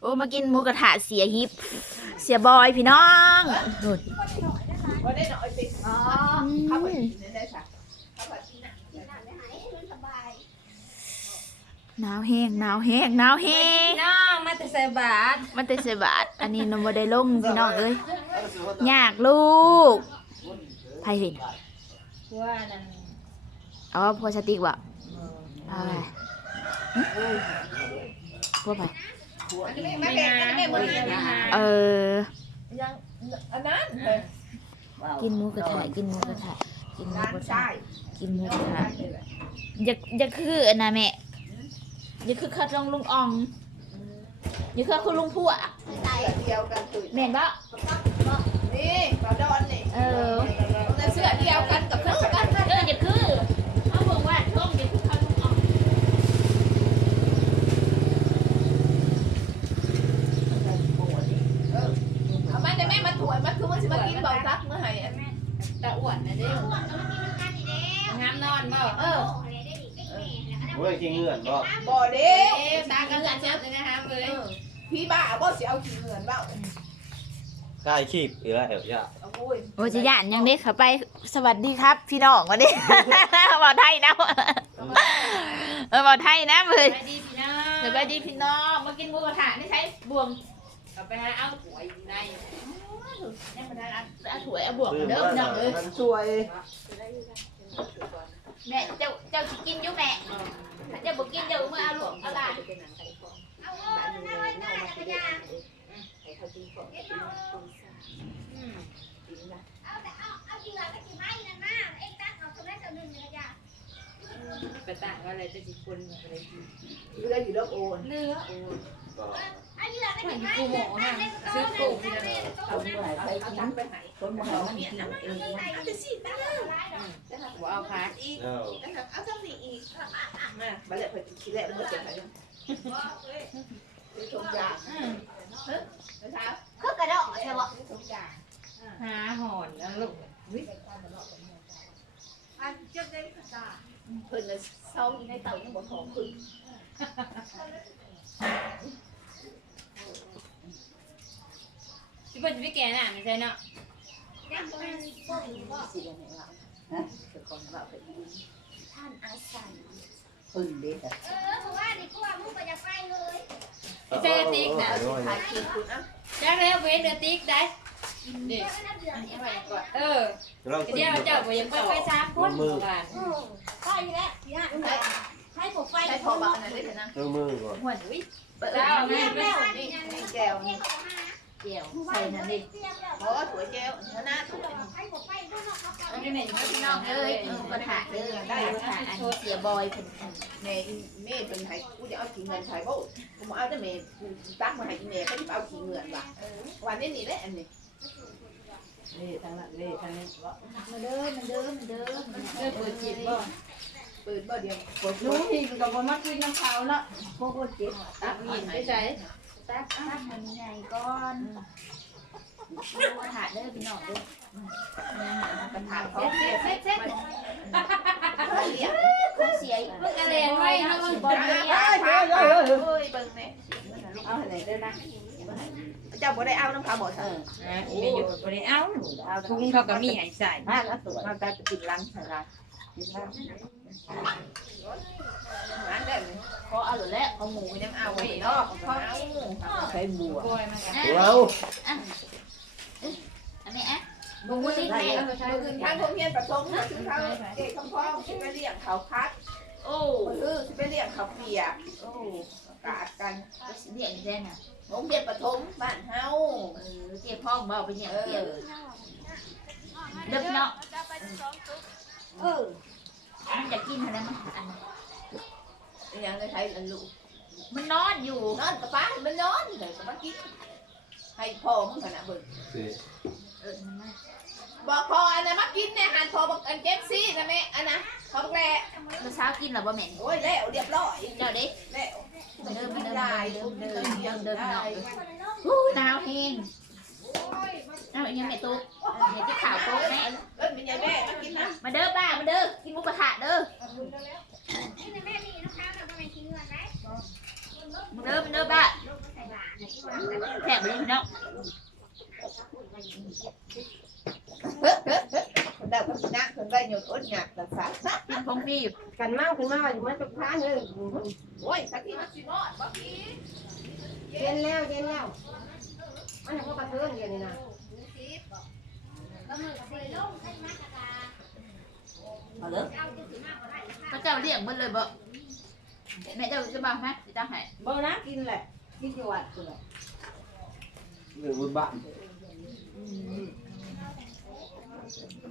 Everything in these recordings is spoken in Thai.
โอ้มากินหมูกระทะเสียฮิป เสียบอยพี่น้องนู่นบ่ได้น้อยสิอ๋อเขาไปกินได้ค่ะเขาไปกินน่ะหนาวแห้งหนาวแห้งหนาวแห้งน้องมาแต่ใส่บาทมันเตสบาทอันนี้นมบได้ลงพี่น้องเอ้ยยากลูกไผเห็นว่านั่นอ๋อพอสติกว่ะเอาไปพวกไป อันนี้แม่แกงอันนี้แม่บ่ได้นะเออ ยังอันนั้นเลยกินหมูกระทะกินหมูกระทะกินหมูร้านกระทะชายกินหมูกระทะอย่าอย่าคืออันน่ะแม่อย่าคือคัดลงลุงอองอย่าคือคุณลุงพั่วเดียวกันตุ้ยแม่นบ่นี่ปลาดอนนี่เออแต่เสื้อเดียวกันกับเพื่อนกัน เอออย่าคือเขาบอกว่าช่องอย่าคือคัดลุงออง เอามาแต่แม่มาถวยมาคือว่าสิมากินเบาซักเมื่อไหร่อัน ตะอ้วนนะเด้งามนอนบ่ เออ เว้ยขี้เงื่อนบ่ บ่เด้ เอ๊ะตากำลังจับเลยนะคะเลย พี่บ้าบ่สิเอาขี้เหือนเบ้า กายขีบอีกแล้วเดี๋ยวเอาโอ้ยโอ้จะย่านยังเด็กเขาไปสวัสดีครับ พี่น้องวันนี้ บอกไทยนะเออบอกไทยนะเลยไปดีพี่น้องสวัสดีพี่น้องมากินหมูกระทะนี่ใช้บวงกลับไปหาเอาหวยในนี่มันเอาเอาถ้วยเอาบวงมาเด้อพี่น้องเอ้ยสวย แม่เจ้าเจ้าสิกินอยู่แม่ถ้าเจ้าบอกกินเจ้าเมื่อเอาลูกเอาหลานอื มไปต่างว่าอะไรจะสิคนอะไรดีเรืออยู่ดอกโอนเนื้อก็กูหมอน่ะซื้อปูพี่น้องเอาเมื่อไหร่ไปกินไปไหนคนมาหาเนี่ยนะเองว่าเอาพักอีกเออเอาสักสี่อีกมาบัดแล้วพอทีแรกมันจะไปชมยาเช้า คือกระดอกใช่ปะชมยาหาหอนแล้วลูกเพิ่นน่ะเศร้าในเต่ายังบ่ท้องขึ้นที่เพิ่นจะไปแก่น่ะไม่ใช่เนาะสิได้ไหนล่ะฮะคือคนว่าไปอีกท่านอาศัยพึ่งเด้อ เจอติ๊กนะถ่ายคลิปคุณอะจ้าแล้วเว้นเดือติ๊กได้นี่เออเราเดี๋ยวเจ้าบ่ยังไปสามคนหมู่บ้านใช้พอบ้านนั่นได้นะเครื่องมือก่อนหัวอุ้ยเปิดแล้วเอาแม่แม่แม่นี่นี่แก้วนี่ เจียวใส่นั่นดิเพราะว่าถั่วแก้วหน้าถั่วอันนี้แม่ยังพี่น้องเอ้ยหมูกระทะเด้อได้กระทะอันเสียบอยเพิ่นอันแม่แม่เป็นไห้กูจะเอาขี้เงินไห้บ่กูมาเอาแต่แม่ตักมาให้แม่ก็จะเอาขี้เงินว่ะวันนี้นี่แหละอันนี้เล่ทั้งนั้นเล่ทั้งนี้มาเด้อมาเด้อมาเด้อเด้อเปิดจิตบ่เปิดบ่เดียวรู้พี่ก็บ่มากินน้ำเขาเนาะโคตรเจ็บตักหินไปใส่ ตักตักมันใหญ่ก่อนหมูกระทะเด้อพี่น้องเด้อกระถางเขาเซ็ตเซ็ตเสียเขาเสียเพิ่งอะไรไว้เนาะมึงบอลเฮ้เนี่ยเฮ้ยเฮ้ยเบิ่งแม่เอาไหนเด้อนะเจ้าบ่ได้เอาน้ำขาบ่เอออ่าแม่อยู่บ่ได้เอาถุงเขาก็มีให้ใส่มาแล้วตัวมาจะติดลังใส่ละ อันเด่นพอเอาหรือแล้วเขาหมูยังเอาไว้เนาะเขาเอาใช้บัวบอยมันก็เราอันนี้อะบุ้งนี่แม่ทางพงเฮียนประสงค์ถึงเขาเด็กคำพ้องสิไปเลี้ยงเขาคัดโอ้เออสิไปเลี้ยงเขาเปียกโอ้กาดกันเดี่ยงแจ้งอะโรงเรียนประถมบ้านเฮาเออเจี๊ยพ่อเบาไปเนี่ยเอเปียกอเด็กเนาะเออ มันจะกินอะไรมันอันยังได้ใช้ลูกมันนอนอยู่นอนกับป้ามันนอนเลยก็มากินให้พ่อมึงขนาดเบิ่งสิเออมันมาบอกพ่ออันนั้นมากินเนี่ยหันพ่อบอกอันเจ็บซี่นะแม่อันนะเขาบอกแล้เมื่อเช้ากินหรอบ่แม่นโอ้ยแล้วเรียบร้อยเจ้าเด็กแล้วเดิมกินเดิมได้เดิมเดิเดิมมเดิเดิมมเดิเดิมมได้เนาะอู้หนาวเฮง เอาอย่างเงี้ยตุ๊กเดี๋ยวจะข่าวโต๊ะแม่เอ้ยมียายแม่มากินนะมาเด้อป้ามาเด้อกินหมูกระทะเด้อมาเด้อมาเด้อป้าบเลยพี่น้องเฮ้ยเฮ้ยเฮ้ยคนได้คนชนะคนได้หยดอดหยักแต่สาสะกินของพี่กันมากขึ้นมาอยู่มันจะพาเลยโอ้ยสักทีมันสิมอดบ่พี่เย็นแล้วเย็นแล้ว มันยังก็กระเทือนเย็นนี่นะเอาเลยเขาเจ้าเรียกมันเลยบ่แม่เจ้าจะมาไหมจะให้บ่นะกินแหละกินอยู่วัดกูแหละหรือบุญบ้านย่าไปเอาเองเจ็บเป็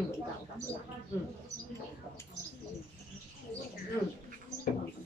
นเป็นยังเนาะเราเรียนเนาะไข่อืม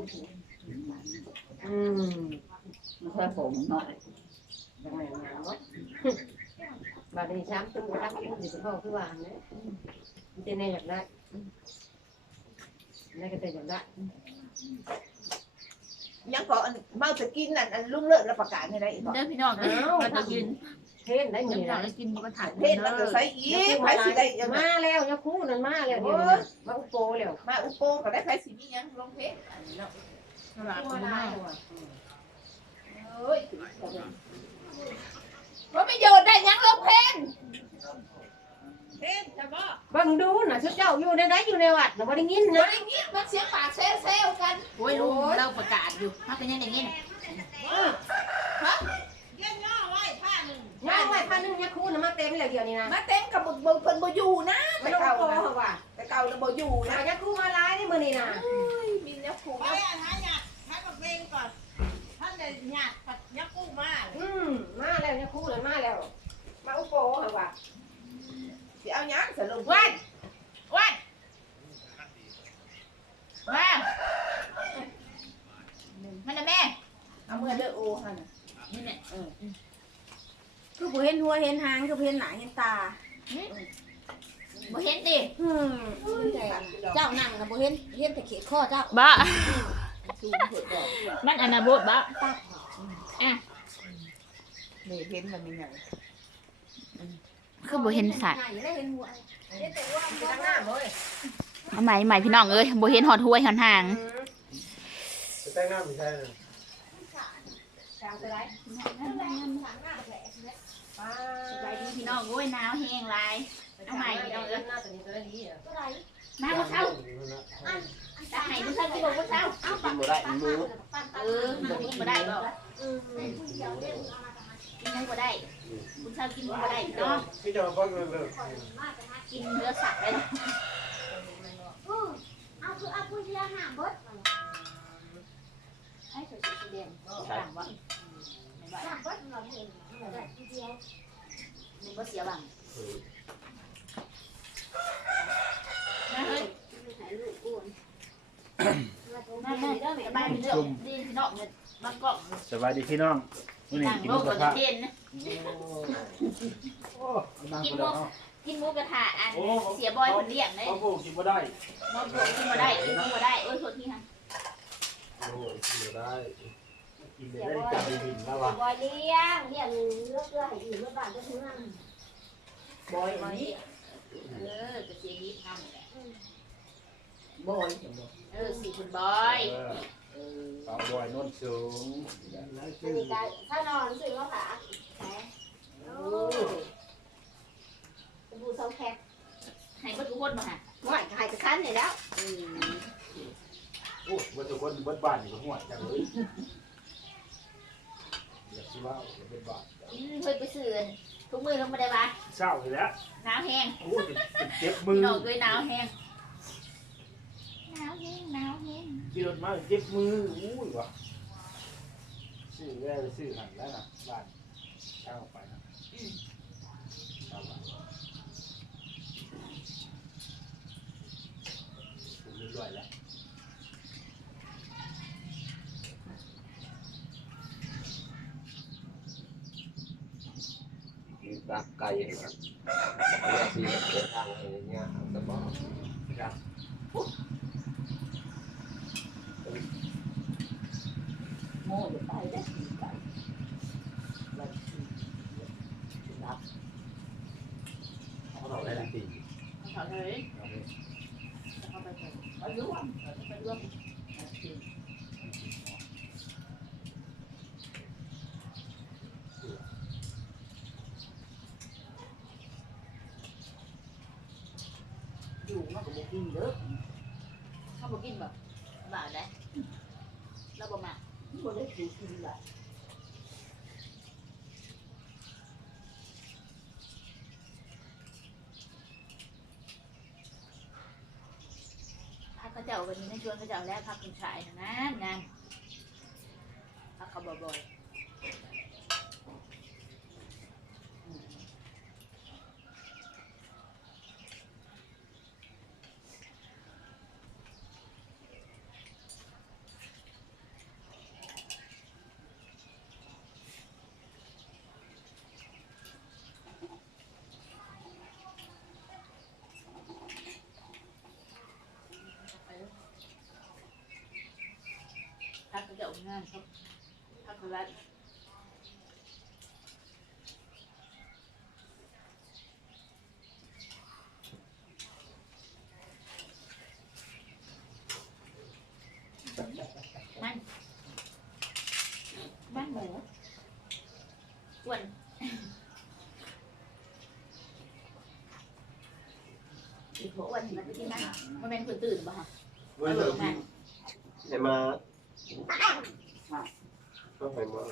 องกินมึงได้ยังไงกินจะหมดกินสามกินนะบอกกับมึงเขาอืมไม่ค่อยผมหน่อยยังไงนะวะบาดนี้ช้ำตุ้มรักตุ้มสิบพ่อคือว่าเนี่ยมันจะแน่อยากได้แน่ก็จะอยากได้ ยังก็อันเมาจะกินนั่นอันลุงเลิศแล้วประกาศให้ได้อีกบ่เด้อพี่น้องเด้อมันจะกินเทนได้มืเด้ออพี่น้องนะจะกินมันก็ถ่ายเทศมันก็ใส่อีกไผสิได้ยังมาแล้วยาคู่นั่นมาแล้วเดี๋ยวมาอุโปแล้วมาอุโปก็ได้ไผสิมียังลงเพชรอันนี้เนาะตลาดมาเอ้ยว่าไม่โยนได้ยังลงเพชร เพชรจะบ่บังดูน่ะชุดเจ้าอยู่ในไหนอยู่ในวัดน่ะบ่ได้ยินบ่นะได้ยินมันเสียงปากเซลเซลกันโอ้ยลุงเราประกาศอยู่ถ้าเป็นยังอย่างนี้ย่างไว้พันนึงยาคู่น่ะมาเต็มเลยเดี๋ยวนี้นะมาเต็มกับบึกบึกเพิ่นบ่อยู่นะมัแต่นอุเก่าโปนะเหรอวะแต่เก่าแล้วบ่อยู่น่ะนะยาคู่มาหลายในมื้อนี้น่ะเอ้ยมีแนวขู่ไปอะนะหยาดให้กับเวงก่อนท่านจะหยาดผัดยักษ์กู้มาอืมมาแล้วยาคู่นั่นมาแล้ว มาอุโปเหรอวะ สิเอาหยังสรุปวันวันว่ามันนะแม่เอามือเด้อโอหั่นน่ะนี่เนี่ยคือบ่เห็นหัวเห็นหางคือบ่เห็นหน้าเห็นตาบ่เห็นดิอืมเจ้านั่งน่ะบ่เห็นเห็นแต่เขตข้อเจ้าบ้า สูงเพิ่นบอกมันอนาบดบ้านี่เห็นมันมีหยัง คือบ่เห็นสัตว์ไหนได้เห็นหัวเห็นแต่ว่าไปทางหน้าเว้ยเอาใหม่ใหม่พี่น้องเอ้ยบ่เห็นหอดห้วยหอนหางอืมจะแต่งหน้าไม่ใช่เลยทางไปไหนป้าสบายดีพี่น้องโอ้ยหนาวแห้งหลายเอาใหม่พี่น้องเอ้ยหน้าตัวนี้ตัวนี้อะมาบ่เช้าจะให้บ่เช้าที่บ่บ่เช้ากินบ่ได้มือเออมันกินบ่ได้บ่กินยังบ่ได้ บ่เช้ากินบ่ได้เน้องพี่จะมาฟังเลิกกินเนื้อสัตว์ได้เลยเอาคือเอาผู้เชี่ยวหางบดให้ส่สีแดงต่างว่าหางเบิดเราเห็นได้ผู้เดียวมันบ่เสียบังนะเฮ้ยถ่ายรูปอ้วนนั่นๆเด้อสบายดีเด้อดีพี่น้อง เนี่ยบางกล้องสบายดีพี่น้องวันนี้ต่างกินโลหมูกกก็ระจะทะเด่นนะโอ้นั่งไปแล้วกินหมูกระทะอันเสียบอยคนเลี้ยงเลยเขาพูดกินบ่ได้มอสบอกกินมาได้กินมาได้เอ้ยโทษทีฮะโอ้กินบ่ได้กินได้จับดินแล้วว่ะบอยเลี้ยงเลี้ยงเลือกเลือกให้อยู่เมื่อบ้านก็ถึงนั่นบอยบอยนี่เออจะเสียยิบทำแหละบอยเออสี่คุณบอย สาวบอยนนสูงอันนี้ก็ถ้านอนรู้สึกว่าขาโอ้สบู่เซาแคปให้เบิดทุกคนมาฮะห่วยหายจะคันเลยแล้วโอ้วันทุกคนเบิดบ้านอยู่หัวจังเลยอยากสิว่าเบิดบ้านอืมเพิ่นไปซื้อทุกมือลงมาได้ปะเศร้าเลยแล้วหนาวแห้งโอ้เจ็บมือพี่น้องเคยหนาวแห้ง มาเจ็บมืออู้ยวะซื้อแล้วซื้อหันแล้วนะบ้านเข้าไปนะข้าวไปผเรื่อยๆแล้กไก่ครับน โม่จะไปได้กี่ไก่เราขี่รับเขาบอกได้ตีเขาเลยเราเลย คนได้กินกินแบบพักเขาเจ้าวันนี้ในชวนเขาเจ้าแล้วพักคุณชายนะงามงามพักเขาบ่อยพั กก็จะเอางานครับพักก็รัดบ้านหมูอ้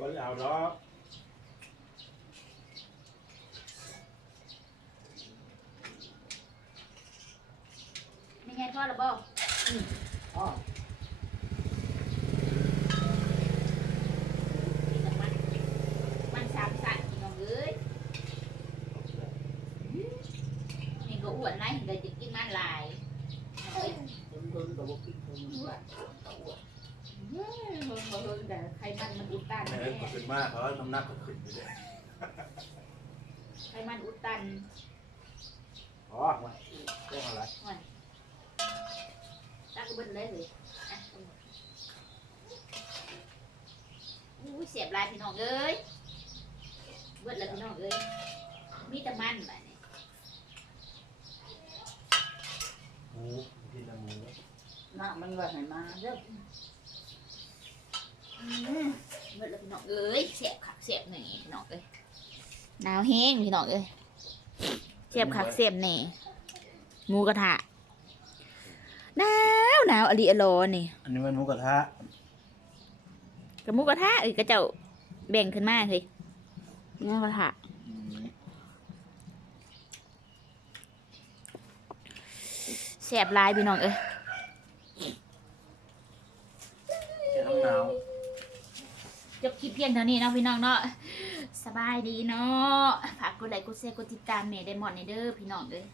ไปมาก่อนจานเขาอะไรก็คือเล เด้อบนเอาดอกนี่ไงพอเอ้ยเห็นก็จะกินมันหลายเอ้ยเดินเดินกับพวกกินคนว่าเขาอ้วนเฮ้ยเฮ้ยเฮ้ยแต่ไขมันมันอุดตันแม่แน่ก็เป็นมากเพราะน้ำหนักก็ขึ้นไปเลยไขมันอุดตันอ๋อมาเรื่องอะไรตักเบิ้ลเลยเลยอะเอาหมดอู้เสียบลายพี่น้องเอ้ยเบิ้ลแล้วพี่น้องเอ้ยมีแต่มันแบบนี้หมูที่ละหมูน้ามันว่าให้มาเด้ออืม เบิ้ลแล้วพี่น้องเอ้ยเสียบขักเสียบหนี่พี่น้องเอ้ยหนาวแห้งพี่น้องเอ้ยเสียบขักเสียบหนี่หมูกระทะหนาวหนาวอลีอโลนี่อันนี้มันหมูกระทะกับหมูกระทะเอ้ยก็เจ้าแบ่งขึ้นมาเลยหมูกระทะอืมแสบหลายพี่น้องเอ้ยแค่ต้องหนาว จบคลิปเพียงเท่านี้เนาะพี่น้องเนาะสบายดีเนาะฝากกดไลค์กดแชร์กดติดตามเมย์ไดมอนด์ในเด้อพี่น้องเลย